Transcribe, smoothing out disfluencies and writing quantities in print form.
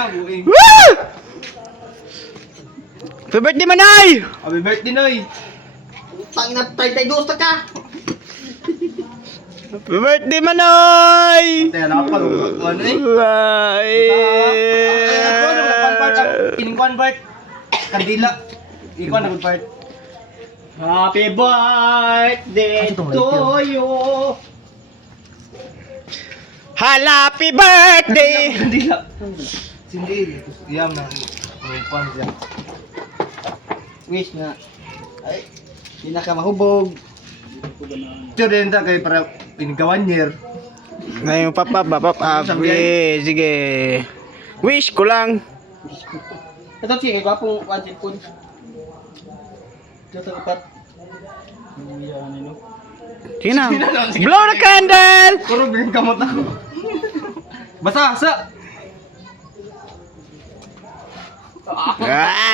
nga, buing. Woo! Happy birthday, Manay! Happy birthday, Noy! Tangina, 32 ka! Happy birthday, Manoy! Kaya nakapag, ano eh? Ay! Kining convert. Kandila. Ikaw na convert. Happy birthday to you! Happy birthday! Kandila. Sindi. Iyam na. May pan siya. Wish na. Ay, hindi na ka mahubog. Ito rin ta kay para pinigawan year. Ngayon, happy. Sige. Wish ko lang. Ito sige, gwapong wajib po. Ito kapat. Sige na. Blow the candle! Puro bilang kamot ako. Basa, sa. Ah!